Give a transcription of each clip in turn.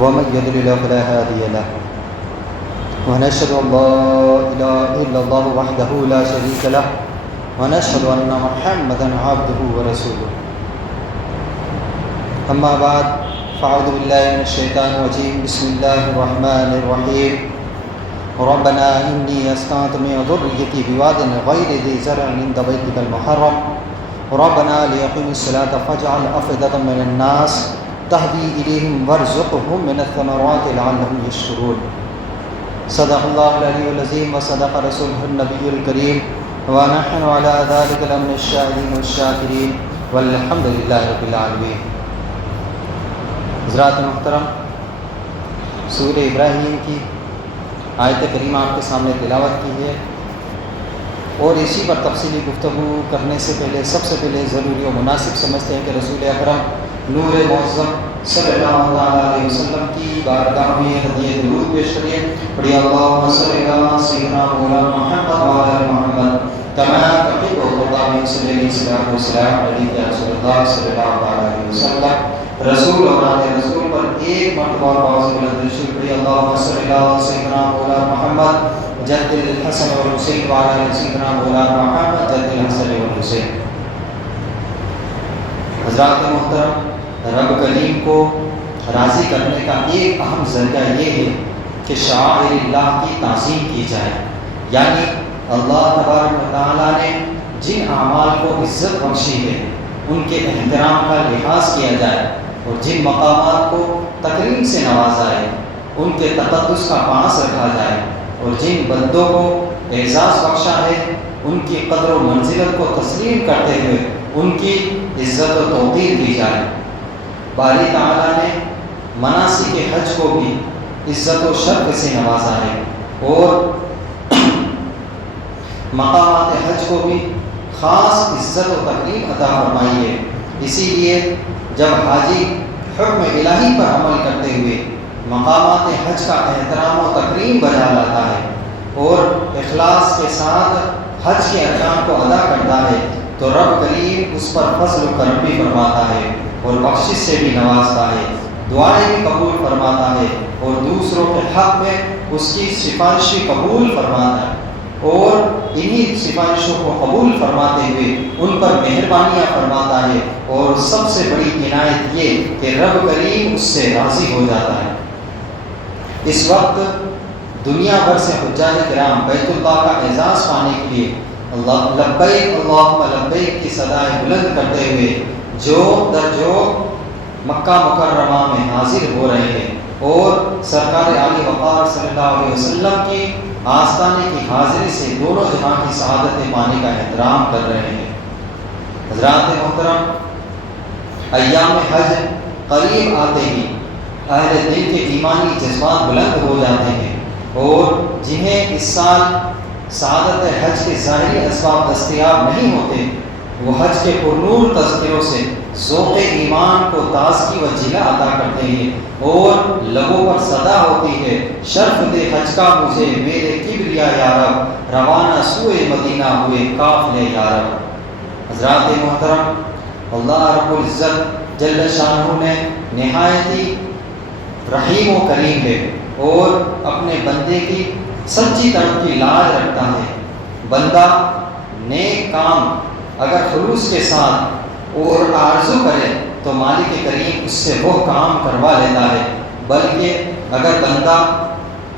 ومن يضلل فلا هادي له ونشهد أن لا إله إلا الله وحده لا شريك له ونشهد أن محمدا عبده ورسوله أما بعد فأعوذ بالله من الشيطان الرجيم بسم الله الرحمن الرحيم ربنا إني أسكنت من ذريتي بواد غير ذي زرع عند بيتك المحرم ربنا ليقيموا الصلاة فاجعل أفئدة من الناس تهدي إليهم وارزقهم من الثمرات لعلهم يشكرون صدق الله العلي العظيم وصدق رسوله النبي الكريم ونحن على ذلك لمن الشاهدين والشاكرين والحمد لله رب العالمين. حضرات محترم، سورہ ابراہیم کی آیت کریمہ آپ کے سامنے تلاوت کی ہے، اور اسی پر تفصیلی گفتگو کرنے سے پہلے سب سے پہلے ضروری و مناسب سمجھتے ہیں کہ رسول اکرم نور معظم صلی اللہ علیہ وسلم کی بارگاہ میں ہدیہ درود پیش کریے. پڑھیے اللہم صلی علی سیدنا مولانا محمد وعلی آل محمد کما تحب وترضى من صلی اللہ علیہ وسلم علیہ رسول اللہ صلی اللہ علیہ وسلم. رسول اور آل رسول پر ایک مرتبہ باوز بلند شکر. پڑھیے اللہم صلی علی سیدنا مولانا محمد جد الحسن والحسین وعلی آل سیدنا مولانا محمد جد الحسن والحسین. حضرات محترم، رب کریم کو راضی کرنے کا ایک اہم ذریعہ یہ ہے کہ شعائر اللہ کی تعظیم کی جائے، یعنی اللہ تبارک و تعالیٰ نے جن اعمال کو عزت بخشی ہے ان کے احترام کا لحاظ کیا جائے، اور جن مقامات کو تکریم سے نوازا ہے ان کے تقدس کا پاس رکھا جائے، اور جن بندوں کو اعزاز بخشا ہے ان کی قدر و منزلت کو تسلیم کرتے ہوئے ان کی عزت و توقیر دی جائے. باری تعالیٰ نے مناسک حج کو بھی عزت و شرف سے نوازا ہے، اور مقامات حج کو بھی خاص عزت و تکریم عطا فرمائی ہے. اسی لیے جب حاجی حکم الہی پر عمل کرتے ہوئے مقامات حج کا احترام و تکریم بجا لاتا ہے اور اخلاص کے ساتھ حج کے ارکان کو ادا کرتا ہے تو رب کریم اس پر فضل و کرم بھی فرماتا ہے اور بخشش سے بھی نوازتا ہے، دعائیں بھی قبول فرماتا ہے، اور دوسروں کے حق میں اس کی سفارشی قبول فرماتا ہے، اور انہی سفارشوں کو قبول فرماتے ہوئے ان پر مہربانیاں فرماتا ہے. اور سب سے بڑی عنایت یہ کہ رب کریم اس سے راضی ہو جاتا ہے. اس وقت دنیا بھر سے حجاج کرام بیت اللہ کا اعزاز پانے کے لیے اللہ لبیک اللہم لبیک کی صدائیں بلند کرتے ہوئے جو در جو مکہ مکرمہ میں حاضر ہو رہے ہیں، اور سرکار عالی وقار صلی اللہ علیہ وسلم کی آستانے کی حاضری سے دونوں جہاں کی سعادتیں پانے کا احترام کر رہے ہیں. حضرات محترم، ایام حج قریب آتے ہی اہل دل کے ایمانی جذبات بلند ہو جاتے ہیں، اور جنہیں اس سال سعادت حج کے ظاہری اسباب دستیاب نہیں ہوتے وہ حج کے پرنور تذکروں سے ذوق ایمان کو تازگی و جلا عطا کرتے ہیں، اور لبوں پر صدا ہوتی ہے شرف دے حج کا مجھے میرے کبریا یارب روانہ سوئے مدینہ ہوئے قافلے یارب. حضرات محترم، اللہ رب العزت جل شانہ نے نہایتی رحیم و کریم ہے اور اپنے بندے کی سچی طرف کی لاج رکھتا ہے. بندہ نیک کام اگر خلوص کے ساتھ اور آرزو کرے تو مالک کریم اس سے وہ کام کروا لیتا ہے، بلکہ اگر بندہ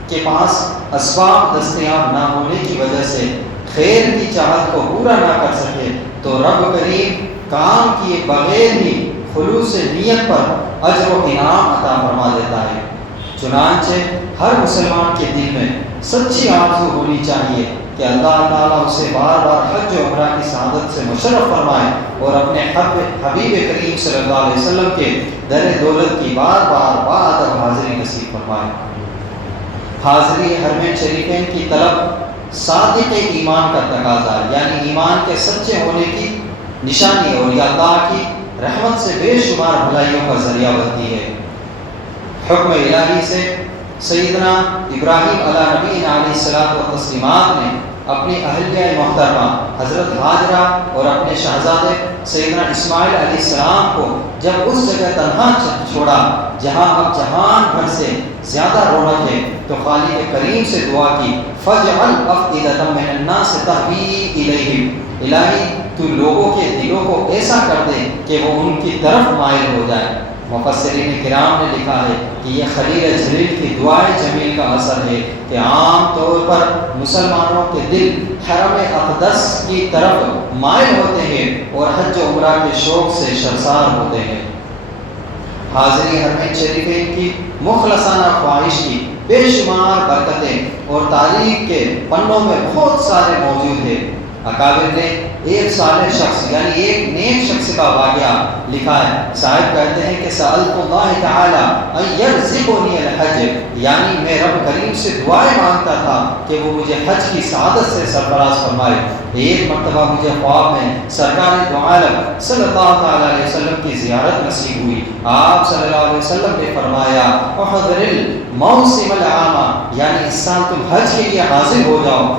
کے پاس اسباب دستیاب نہ ہونے کی وجہ سے خیر کی چاہت کو پورا نہ کر سکے تو رب کریم کام کیے بغیر ہی خلوص نیت پر اجر و انعام عطا فرما دیتا ہے. چنانچہ ہر مسلمان کے دل میں سچی آرزو ہونی چاہیے کہ اللہ تعالیٰ اسے بار بار حج و عمرہ کی سعادت سے مشرف فرمائے اور اپنے حبیب کریم صلی اللہ علیہ وسلم کے در دولت کی بار بار بادب حاضری نصیب فرمائے. حاضری حرمین شریفین کی طلب صادق ایمان کا تقاضا، یعنی ایمان کے سچے ہونے کی نشانی، اور یہ اللہ کی رحمت سے بے شمار بھلائیوں کا ذریعہ بنتی ہے. حکم الہی سے سیدنا ابراہیم علیہ نبی علیہ الصلوۃ والتسلیمات نے اپنی اہلیہ محترمہ حضرت ہاجرہ اور اپنے شہزادے سیدنا اسماعیل علیہ السلام کو جب اس جگہ تنہا چھوڑا جہاں اب جہان بھر سے زیادہ رونق ہے، تو خالق کریم سے دعا کی فَاجْعَلْ أَفْئِدَةً مِّنَ النَّاسِ تَهْوِي إِلَيْهِمْ، الہی تو لوگوں کے دلوں کو ایسا کر دے کہ وہ ان کی طرف مائل ہو جائے۔ مفسرین کرام نے لکھا ہے کہ یہ خلیل جلیل کی دعائے جمیل کا اثر ہے کہ عام طور پر مسلمانوں کے دل حرم اقدس کی طرف مائل ہوتے ہیں اور حج و عمرہ کے شوق سے سرشار ہوتے ہیں۔ حاضری حرمین شریفین کی مخلصانہ خواہش کی بے شمار برکتیں اور تاریخ کے پنوں میں بہت سارے موجود ہیں۔ اکابر نے ایک صالح شخص یعنی ایک نیک شخص کا واقعہ لکھا ہے۔ صاحب کہتے ہیں کہ سألت اللہ تعالی ان یرزقنی الحج، یعنی میں رب کریم سے دعائیں مانگتا تھا کہ وہ مجھے حج کی سعادت سے سرفراز فرمائے۔ ایک مرتبہ مجھے خواب میں سرکار دو عالم صلی اللہ تعالی علیہ وسلم کی زیارت نصیب ہوئی۔ آپ صلی اللہ علیہ وسلم نے فرمایا احضر الموسم العام، یعنی اس سال تم حج کے لیے حاضر ہو جاؤ۔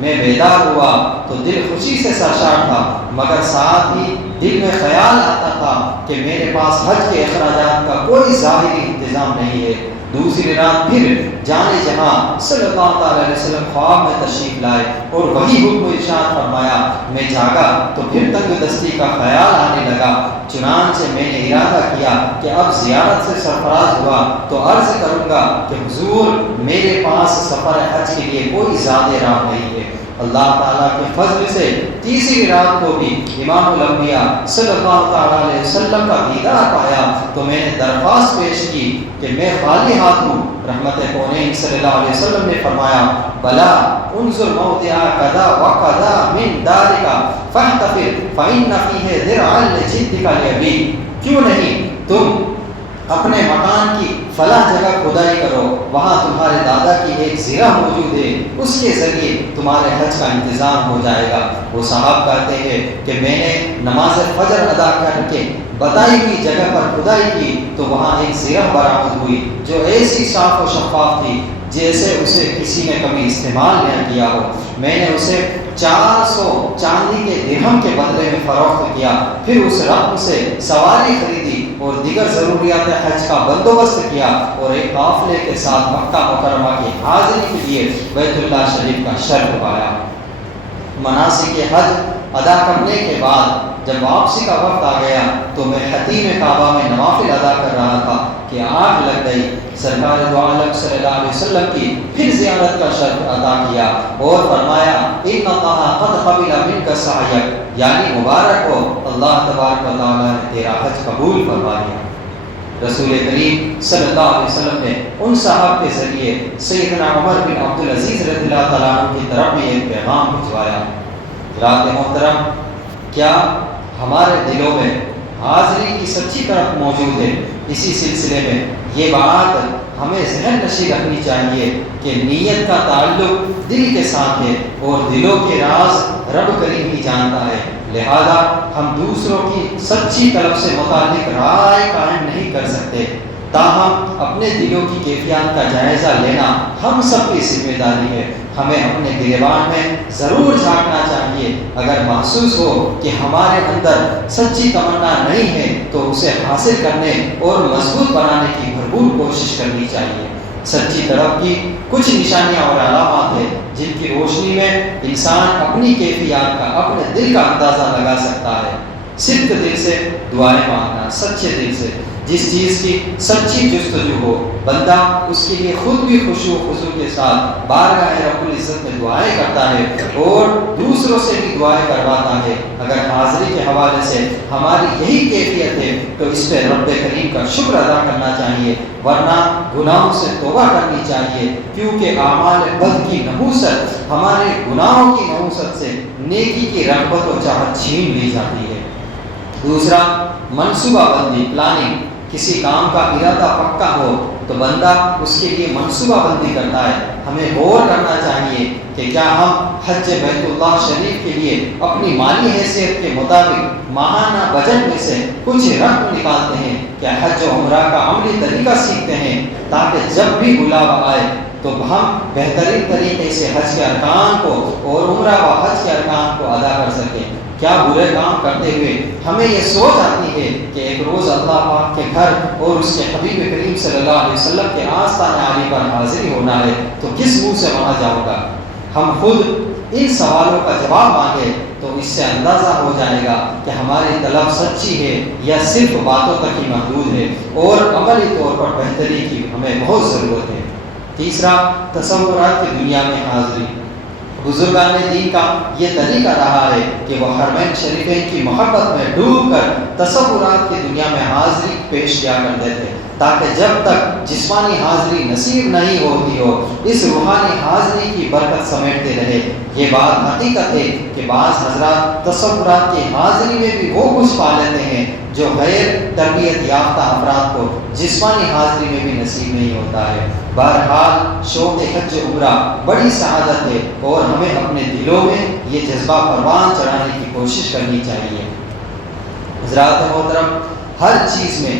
میں بیدار ہوا تو دل خوشی سے سرشار تھا، مگر ساتھ ہی دل میں خیال آتا تھا کہ میرے پاس حج کے اخراجات کا کوئی ظاہری انتظام نہیں ہے۔ دوسری رات پھر جانے جہاں صلی اللہ تعالی علیہ وسلم خواب میں تشریف لائے اور وہی حکم ارشاد فرمایا۔ میں جاگا تو پھر تنگ دستی کا خیال آنے لگا، چنانچہ میں نے ارادہ کیا کہ اب زیارت سے سرفراز ہوا تو عرض کروں گا کہ حضور میرے پاس سفر حج کے لیے کوئی زیادہ راہ نہیں ہے۔ اللہ تعالیٰ کے فضل سے تیسری رات کو بھی امام الانبیاء صلی اللہ تعالیٰ علیہ وسلم کا دیدار پایا تو میں نے درخواست پیش کی کہ میں خالی ہاتھ ہوں۔ رحمت کونین صلی اللہ علیہ وسلم نے فرمایا بلا انظر موضع کذا وکذا من دارک فاحتفظ فإن فیہ درعا لجدک الیمین، کیوں نہیں تم اپنے مکان کی فلاں جگہ کھدائی کرو، وہاں تمہارے دادا کی ایک زرہ موجود ہے، اس کے ذریعے تمہارے حج کا انتظام ہو جائے گا۔ وہ صاحب کہتے ہیں کہ میں نے نماز فجر ادا کر کے بتائی ہوئی جگہ پر کھدائی کی تو وہاں ایک زرہ برآمد ہوئی جو ایسی صاف و شفاف تھی جیسے اسے کسی نے کبھی استعمال نہ کیا ہو۔ میں نے اسے 400 چاندی کے درہم کے بدلے میں فروخت کیا، پھر اس رقم سے سواری خریدی اور دیگر ضروریات حج کا بندوبست کیا اور ایک قافلے کے ساتھ مکہ مکرمہ کی حاضری کے لیے بیت اللہ شریف کا شرط پایا۔ مناسک حج ادا کرنے کے بعد جب واپسی کا وقت آ گیا تو میں حتیم کعبہ میں نوافل ادا کر رہا تھا کہ آگ لگ گئی۔ سرکار دو عالم صلی اللہ علیہ وسلم کی پھر زیارت کا شرط ادا کیا اور فرمایا ان اللہ قد قبل منک سعیک، یعنی مبارک ہو اللہ تبارک و تعالیٰ نے تیرا حج قبول فرما لیا۔ رسول کریم صلی اللہ علیہ وسلم نے ان صحابہ کے ذریعے سیدنا عمر بن عبدالعزیز رضی اللہ تعالیٰ عنہ کی طرف میں ایک پیغام بھجوایا۔ رات محترم، کیا ہمارے دلوں میں حاضری کی سچی طرف موجود ہے؟ اسی سلسلے میں یہ بات ہمیں ذہن نشی رکھنی چاہیے کہ نیت کا تعلق دل کے ساتھ ہے اور دلوں کے راز رب کریم ہی جانتا ہے، لہذا ہم دوسروں کی سچی طلب سے متعلق رائے قائم نہیں کر سکتے، تاہم اپنے دلوں کی کیفیات کا جائزہ لینا ہم سب کی ذمہ داری ہے۔ ہمیں اپنے گریبان میں ضرور جھانکنا چاہیے، اگر محسوس ہو کہ ہمارے اندر سچی تمنا نہیں ہے تو اسے حاصل کرنے اور مضبوط بنانے کی بھرپور کوشش کرنی چاہیے۔ سچی طلب کی کچھ نشانیاں اور علامات ہیں جن کی روشنی میں انسان اپنی کیفیات کا، اپنے دل کا اندازہ لگا سکتا ہے۔ صدق دل سے دعائیں مانگنا، سچے دل سے جس چیز کی سچی جستجو ہو، بندہ اس کے لیے خود بھی خشوع و خضوع کے ساتھ بارگاہ رب العزت میں دعائیں کرتا ہے اور دوسروں سے بھی دعائیں کرواتا ہے۔ اگر حاضری کے حوالے سے ہماری یہی کیفیت ہے تو اس پہ رب کریم کا شکر ادا کرنا چاہیے، ورنہ گناہوں سے توبہ کرنی چاہیے، کیونکہ اعمال بد کی نحوست ہمارے گناہوں کی نحوست سے نیکی کی رغبت و چاہت چھین لی جاتی ہے۔ دوسرا، منصوبہ بندی، پلاننگ۔ کسی کام کا ارادہ پکا ہو تو بندہ اس کے لیے منصوبہ بندی کرتا ہے۔ ہمیں غور کرنا چاہیے کہ کیا ہم حج بیت اللہ شریف کے لیے اپنی مالی حیثیت کے مطابق ماہانہ بجٹ میں سے کچھ رقم نکالتے ہیں؟ کیا حج و عمرہ کا عملی طریقہ سیکھتے ہیں تاکہ جب بھی بلاوا آئے تو ہم بہترین طریقے سے حج کے ارکان کو اور عمرہ و حج کے ارکان کو ادا کر سکیں؟ کیا برے کام کرتے ہوئے ہمیں یہ سوچ آتی ہے کہ ایک روز اللہ پاک کے گھر اور اس کے حبیب کریم صلی اللہ علیہ وسلم کے آستانِ عالی پر حاضری ہونا ہے تو کس منہ سے وہاں جاؤں گا؟ ہم خود ان سوالوں کا جواب مانگے تو اس سے اندازہ ہو جائے گا کہ ہماری طلب سچی ہے یا صرف باتوں تک ہی محدود ہے اور عملی طور پر بہتری کی ہمیں بہت ضرورت ہے۔ تیسرا، تصورات کی دنیا میں حاضری۔ بزرگان دین کا یہ طریقہ رہا ہے کہ وہ حرمین شریفین کی محبت میں ڈوب کر تصورات کی دنیا میں حاضری پیش کیا کرتے تھے، تاکہ جب تک جسمانی حاضری نصیب نہیں ہوتی ہو اس روحانی حاضری کی برکت سمیٹتے رہے۔ یہ بات حقیقت ہے کہ بعض حضرات تصورات کی حاضری میں بھی وہ کچھ پا لیتے ہیں جو غیر تربیت یافتہ افراد کو جسمانی حاضری میں بھی نصیب نہیں ہوتا ہے۔ بہرحال شوق حج عمرہ بڑی سعادت ہے اور ہمیں اپنے دلوں میں یہ جذبہ پروان چڑھانے کی کوشش کرنی چاہیے۔ حضرات محترم، ہر چیز میں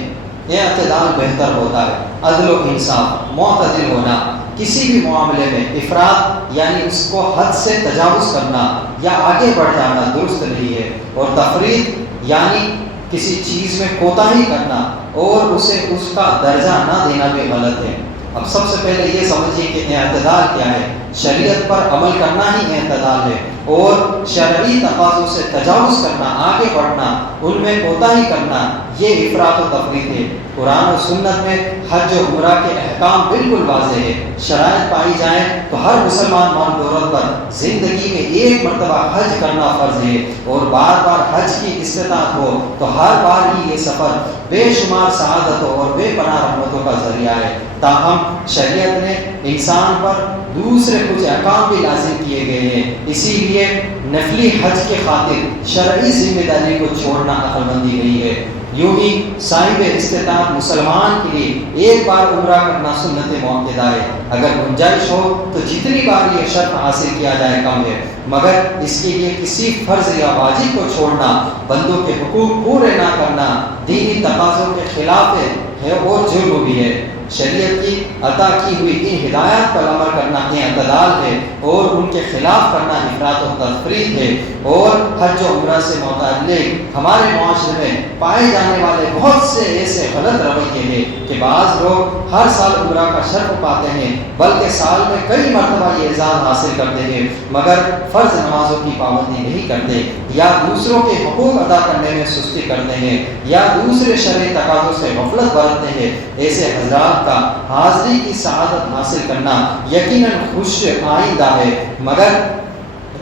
اعتدال بہتر ہوتا ہے۔ عدل و انصاف، معتدل ہونا، کسی بھی معاملے میں افراط یعنی اس کو حد سے تجاوز کرنا یا آگے بڑھ جانا درست نہیں ہے، اور تفریط یعنی کسی چیز میں کوتاہی کرنا اور اسے اس کا درجہ نہ دینا بھی غلط ہے۔ اب سب سے پہلے یہ سمجھیے کہ اعتدال کیا ہے۔ شریعت پر عمل کرنا ہی اعتدال ہے، اور شرعی تقاضوں سے تجاوز کرنا، آگے بڑھنا، ان میں کوتاہی کرنا، یہ افراط و تفریط ہے۔ قرآن و سنت میں حج و عمرہ کے احکام بالکل واضح ہے۔ شرائط پائی جائیں تو ہر مسلمان مرد عورت پر زندگی میں ایک مرتبہ حج کرنا فرض ہے، اور بار بار حج کی استطاعت ہو تو ہر بار ہی یہ سفر بے شمار سعادتوں اور بے پناہ رحمتوں کا ذریعہ ہے۔ تاہم شریعت نے انسان پر دوسرے کچھ احکام بھی لازم کیے گئے ہیں، اسی لیے نفلی حج کے خاطر شرعی ذمہ داری کو چھوڑنا عقل مندی نہیں ہے۔ یوں ہی صاحب استطاعت مسلمان کے لیے ایک بار عمرہ کرنا سنت مؤکدہ ہے۔ اگر گنجائش ہو تو جتنی بار یہ شرف حاصل کیا جائے کم ہے، مگر اس کے لیے کسی فرض یا واجب کو چھوڑنا، بندوں کے حقوق پورے نہ کرنا دینی تقاضوں کے خلاف ہے اور جرم بھی ہے۔ شریعت کی عطا کی ہوئی ان ہدایات پر عمل کرنا اعتدال ہے، اور ان کے خلاف کرنا افراط و تفریط ہے۔ اور حج و عمرہ سے متعلق ہمارے معاشرے میں پائے جانے والے بہت سے ایسے غلط رویے ہیں کہ بعض لوگ ہر سال عمرہ کا شرف پاتے ہیں، بلکہ سال میں کئی مرتبہ یہ اعزاز حاصل کرتے ہیں، مگر فرض نمازوں کی پابندی نہیں کرتے، یا دوسروں کے حقوق ادا کرنے میں سستی کرتے ہیں، یا دوسرے شرعی تقاضوں سے غفلت برتتے ہیں۔ ایسے حضرات کا حاضری کی سعادت حاصل کرنا یقیناً خوش آئندہ ہے، مگر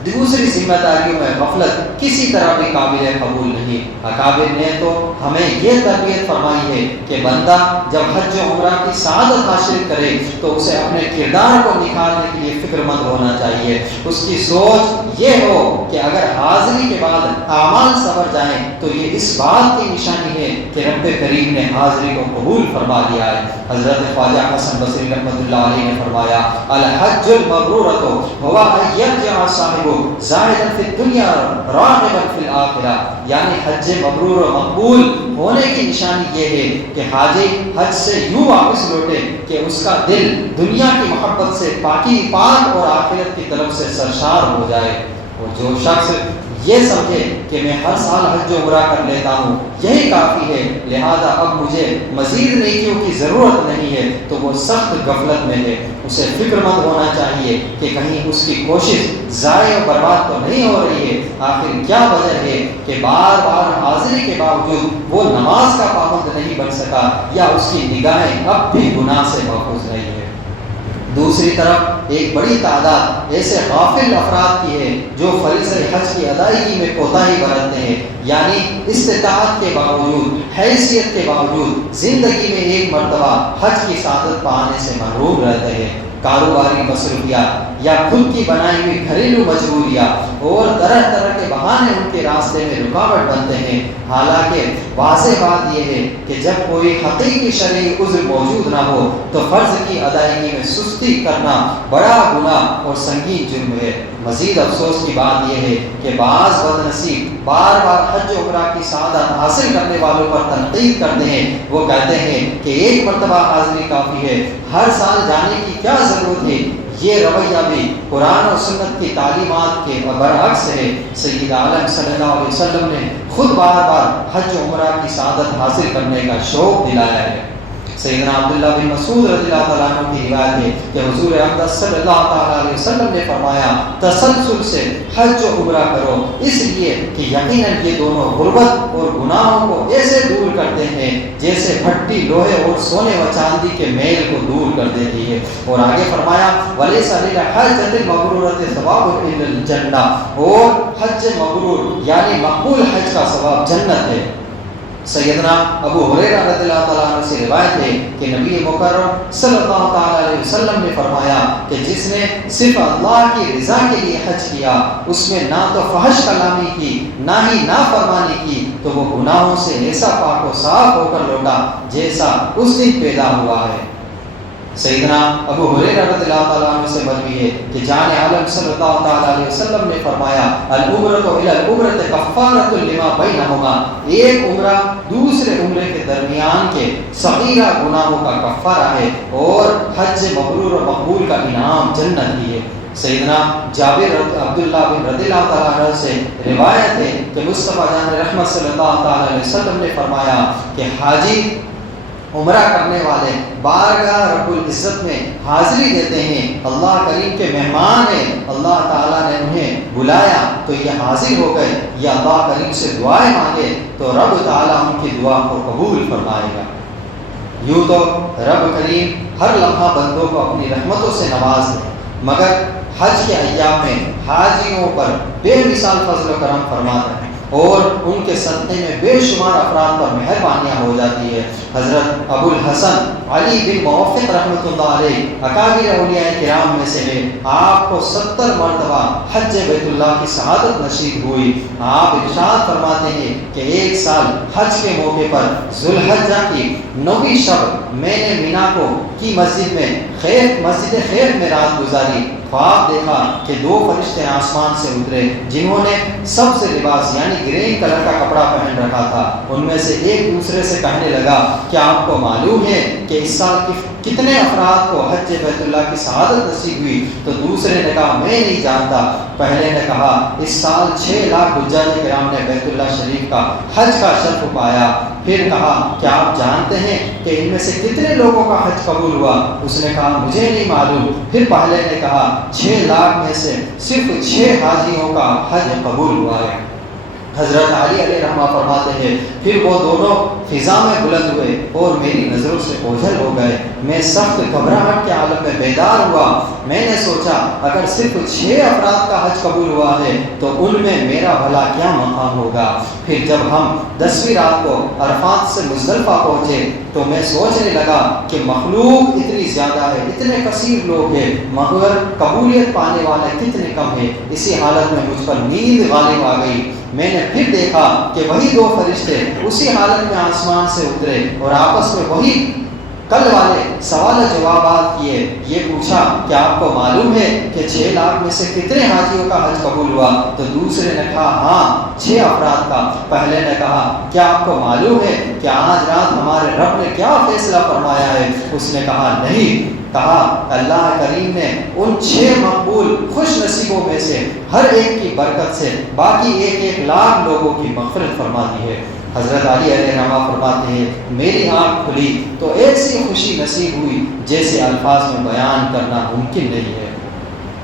دوسری ذمہ داریوں میں غفلت کسی طرح بھی قابل قبول نہیں۔ اکابر نے تو ہمیں یہ تربیت فرمائی ہے کہ بندہ جب حج و عمرہ کی سعادت حاصل کرے تو اسے اپنے کردار کو نکھارنے کے لیے فکر مند ہونا چاہیے۔ اس کی سوچ یہ ہو کہ اگر حاضری کے بعد اعمال سنور جائیں تو یہ اس بات کی نشانی ہے کہ رب کریم نے حاضری کو قبول فرما لیا ہے۔ حضرت خواجہ حسن بصری رحمۃ اللہ علیہ نے فرمایا، الحج المبرورۃ هو ان یرجع صاحب زاہدا فی الدنیا راغبا فی الآخرہ، یعنی حج مبرور و مقبول ہونے کی نشانی یہ ہے کہ حاجی حج سے یوں واپس لوٹے کہ اس کا دل دنیا کی محبت سے پاک اور آخرت کی طرف سے سرشار ہو جائے۔ اور جو شخص یہ سمجھے کہ میں ہر سال حج و عمرہ کر لیتا ہوں، یہی کافی ہے، لہذا اب مجھے مزید نیکیوں کی ضرورت نہیں ہے، تو وہ سخت غفلت میں ہے۔ اسے فکر مند ہونا چاہیے کہ کہیں اس کی کوشش ضائع و برباد تو نہیں ہو رہی ہے۔ آخر کیا وجہ ہے کہ بار بار حاضری کے باوجود وہ نماز کا پابند نہیں بن سکا، یا اس کی نگاہیں اب بھی گناہ سے محفوظ نہیں ہے۔ دوسری طرف ایک بڑی تعداد ایسے غافل افراد کی ہے جو فریضہ حج کی ادائیگی میں کوتاہی برتتے ہیں، یعنی استطاعت کے باوجود، حیثیت کے باوجود زندگی میں ایک مرتبہ حج کی سعادت پانے سے محروم رہتے ہیں۔ کاروباری مصروفیات یا خود کی بنائی ہوئی گھریلو مجبوریات اور طرح طرح کے بہانے ان کے راستے میں رکاوٹ بنتے ہیں۔ حالانکہ واضح بات یہ ہے کہ جب کوئی حقیقی شرعی عذر موجود نہ ہو تو فرض کی ادائیگی میں سستی کرنا بڑا گناہ اور سنگین جرم ہے۔ مزید افسوس کی بات یہ ہے کہ بعض بد نصیب بار بار حج و عمرہ کی سعادت حاصل کرنے والوں پر تنقید کرتے ہیں۔ وہ کہتے ہیں کہ ایک مرتبہ حاضری کافی ہے، ہر سال جانے کی کیا ضرورت ہے۔ یہ رویہ بھی قرآن و سنت کی تعلیمات کے برعکس ہے۔ سید عالم صلی اللہ علیہ وسلم نے خود بار بار حج و عمرہ کی سعادت حاصل کرنے کا شوق دلایا ہے۔ سیدنا عبداللہ بن مسعود رضی اللہ تعالیٰ عنہ کی روایت ہے کہ حضور اقدس صلی اللہ تعالیٰ علیہ وسلم نے فرمایا تسلسل سے حج و عمرہ کرو، اس لیے کہ یقیناً یہ دونوں غربت اور گناہوں کو ایسے دور کرتے ہیں جیسے بھٹی لوہے اور سونے و چاندی کے میل کو دور کر دیتی ہے۔ اور آگے فرمایا وَلَيْسَ لِلْحَجَّةِ الْمَبْرُورَةِ ثَوَابٌ إِلَّا الْجَنَّةُ، اور حج مبرور یعنی مقبول حج کا ثواب جنت ہے۔ سیدنا ابو ہریرہ رضی اللہ تعالیٰ عنہ سے روایت ہے کہ نبی مکرم صلی اللہ تعالیٰ علیہ وسلم نے فرمایا کہ جس نے صرف اللہ کی رضا کے لیے حج کیا، اس میں نہ تو فحش کلامی کی نہ ہی نافرمانی کی، تو وہ گناہوں سے ایسا پاک و صاف ہو کر لوٹا جیسا اس دن پیدا ہوا ہے۔ سیدنا ابو ہریرہ رضی اللہ تعالیٰ عنہ سے مروی ہے کہ جان عالم صلی اللہ تعالیٰ علیہ وسلم نے فرمایا العمرۃ الی العمرۃ کفارۃ لما بینہما، ایک عمرہ دوسرے عمرے کے درمیان کے صغیرہ گناہوں کا کفارہ ہے، اور حج مبرور و مقبول کا انعام جنت ہی ہے۔ سیدنا جابر عبداللہ بن رضی اللہ تعالیٰ عنہ سے روایت ہے کہ مصطفیٰ جان رحمت صلی اللہ تعالیٰ علیہ وسلم نے فرمایا کہ حاجی عمرہ کرنے والے بارگاہ رب العزت میں حاضری دیتے ہیں، اللہ کریم کے مہمان ہیں، اللہ تعالیٰ نے انہیں بلایا تو یہ حاضر ہو گئے، یا اللہ کریم سے دعائیں مانگے تو رب تعالیٰ ان کی دعا کو قبول فرمائے گا۔ یوں تو رب کریم ہر لمحہ بندوں کو اپنی رحمتوں سے نواز دے، مگر حج کے ایام میں حاجیوں پر بے مثال فضل و کرم فرماتا ہے اور ان کے صدقے میں بے شمار افراد پر مہربانیاں ہو جاتی ہے۔ حضرت ابو الحسن علی بن موفق رحمۃ اللہ علیہ اکابر اولیاء کرام میں سے ہے، آپ کو 70 مرتبہ حج بیت اللہ کی سعادت نصیب ہوئی۔ آپ ارشاد فرماتے ہیں کہ ایک سال حج کے موقع پر ذوالحجہ کی 9ویں شب میں نے مینا کی مسجد خیف میں رات گزاری۔ خواب دیکھا کہ 2 فرشتے آسمان سے اترے جنہوں نے سب سے لباس یعنی گرین کلر کا کپڑا پہن رکھا تھا۔ ان میں سے ایک دوسرے سے کہنے لگا کیا آپ کو معلوم ہے کہ اس سال کتنے افراد کو حج بیت اللہ کی سعادت نصیب ہوئی؟ تو دوسرے نے کہا میں نہیں جانتا۔ پہلے نے کہا اس سال 6 لاکھ حجاج کرام نے بیت اللہ شریف کا حج کا شرف پایا۔ پھر کہا کیا آپ جانتے ہیں کہ ان میں سے کتنے لوگوں کا حج قبول ہوا؟ اس نے کہا مجھے نہیں معلوم۔ پھر پہلے نے کہا 6 لاکھ میں سے صرف 6 حاجیوں کا حج قبول ہوا ہے۔ حضرت علی علیہ رحمہ فرماتے ہیں پھر وہ دونوں فضا میں بلند ہوئے اور میری نظروں سے اوجھل ہو گئے۔ میں سخت گھبراہٹ کے عالم میں بیدار ہوا۔ میں نے سوچا اگر صرف 6 افراد کا حج قبول ہوا ہے تو ان میں میرا بھلا کیا مقام ہوگا۔ پھر جب ہم 10ویں رات کو عرفات سے مزدلفہ پہنچے تو میں سوچنے لگا کہ مخلوق اتنی زیادہ ہے، اتنے کثیر لوگ ہیں، مگر قبولیت پانے والے کتنے کم ہیں۔ اسی حالت میں مجھ پر نیند غالب آ گئی۔ میں نے پھر دیکھا کہ وہی 2 فرشتے اسی حالت میں آسمان سے اترے اور آپس میں وہی کل والے سوال جوابات کیے۔ یہ پوچھا کہ آپ کو معلوم ہے کہ 6 لاکھ میں سے کتنے حاجیوں کا حج قبول ہوا؟ تو دوسرے نے کہا ہاں 6 افراد کا۔ پہلے نے کہا کیا آپ کو معلوم ہے کہ آج رات ہمارے رب نے کیا فیصلہ فرمایا ہے؟ اس نے کہا نہیں۔ کہا اللہ کریم نے ان 6 مقبول خوش نصیبوں میں سے ہر ایک کی برکت سے باقی 1 لاکھ لوگوں کی مغفرت فرما دی ہے۔ حضرت علی علیہ رحمہ فرماتے ہیں میری آنکھ کھلی تو ایسی خوشی نصیب ہوئی جیسے الفاظ میں بیان کرنا ممکن نہیں ہے۔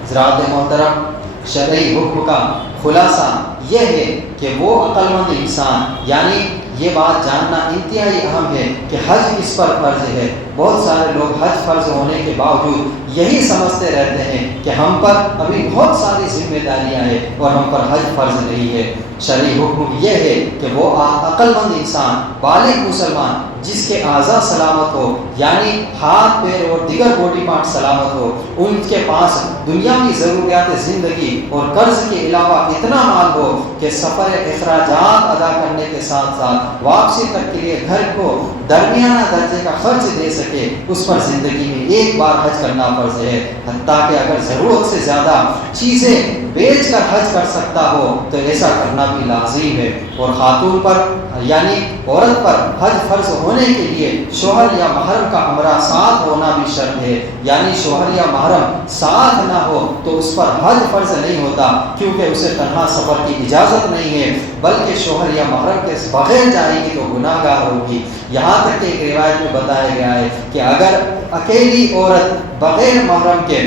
حضرات محترم، شرعی حکم کا خلاصہ یہ ہے کہ وہ عقل مند انسان، یعنی یہ بات جاننا انتہائی اہم ہے کہ حج کس پر فرض ہے۔ بہت سارے لوگ حج فرض ہونے کے باوجود یہی سمجھتے رہتے ہیں کہ ہم پر ابھی بہت ساری ذمہ داریاں ہیں اور ہم پر حج فرض نہیں ہے۔ شرعی حکم یہ ہے کہ وہ عقل مند انسان، بالغ مسلمان جس کے اعضاء سلامت ہو، یعنی ہاتھ پیر اور دیگر باڈی پارٹ سلامت ہو، ان کے پاس دنیاوی ضروریات زندگی اور قرض کے علاوہ اتنا مال ہو کہ سفر اخراجات ادا کرنے کے ساتھ ساتھ واپسی تک کے لیے گھر کو درمیانہ درجے کا خرچ دے سکے، اس پر زندگی میں ایک بار حج کرنا فرض ہے۔ حتیٰ کہ اگر ضرورت سے زیادہ چیزیں بیچ کر حج کر سکتا ہو تو ایسا کرنا بھی لازم ہے۔ اور خاتون پر یعنی عورت پر حج فرض ہونے کے لیے شوہر یا محرم کا ہمراہ ساتھ ہونا بھی شرط ہے، یعنی شوہر یا محرم ساتھ نہ ہو تو اس پر حج فرض نہیں ہوتا، کیونکہ اسے تنہا سفر کی اجازت نہیں ہے، بلکہ شوہر یا محرم کے بغیر جائے گی تو گناہ گار ہوگی۔ یہاں تک کہ ایک روایت میں بتایا گیا ہے کہ اگر اکیلی عورت بغیر محرم کے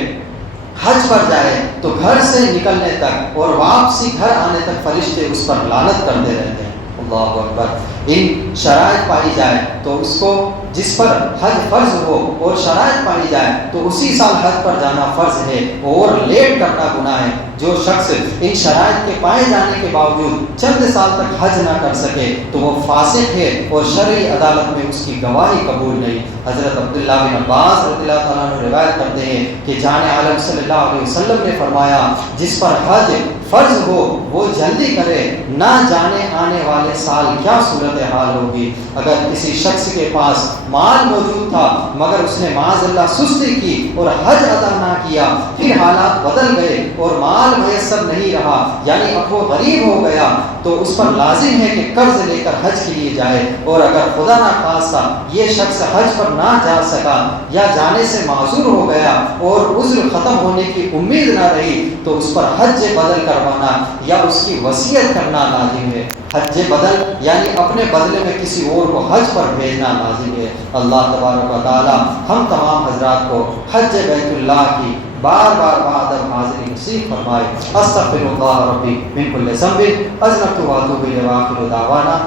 حج پر جائے تو گھر سے نکلنے تک اور واپسی گھر آنے تک فرشتے اس پر لعنت کرتے رہتے ہیں۔ اللہ اکبر۔ ان شرائط پائی جائے تو اس کو جس پر حج فرض ہو اور شرائط پائی جائے تو اسی سال حج پر جانا فرض ہے اور لیٹ کرنا گناہ ہے۔ جو شخص ان شرائط کے پائے جانے کے باوجود چند سال تک حج نہ کر سکے تو وہ فاسق ہے اور شرعی عدالت میں اس کی گواہی قبول نہیں۔ حضرت عبداللہ بن عباس رضی اللہ تعالیٰ عنہ روایت کرتے ہیں کہ جان عالم صلی اللہ علیہ وسلم نے فرمایا جس پر حج فرض ہو وہ جلدی کرے، نہ جانے آنے والے سال کیا صورتحال ہوگی۔ اگر کسی شخص کے پاس مال موجود تھا مگر اس نے معاذ اللہ سستی کی اور حج ادا نہ کیا، پھر حالات بدل گئے اور مال میسر نہیں رہا، یعنی اب وہ غریب ہو گیا، تو اس پر لازم ہے کہ قرض لے کر حج کے لیے جائے، اور اگر خدا نخواستہ یہ شخص حج پر نہ جا سکا یا جانے سے معذور ہو گیا اور عذر ختم ہونے کی امید نہ رہی تو اس پر حج بدل کروانا یا اس کی وصیت کرنا لازم ہے۔ حج بدل یعنی اپنے بدلے میں کسی اور کو حج پر بھیجنا لازم ہے۔ اللہ تبارک و تعالی ہم تمام حضرات کو حج بیت اللہ کی بار بار بادب حاضری نصیب فرمائے۔ استغفر اللہ ربی من کل ذنب اذنبت واتوب الیہ، وآخر دعوانا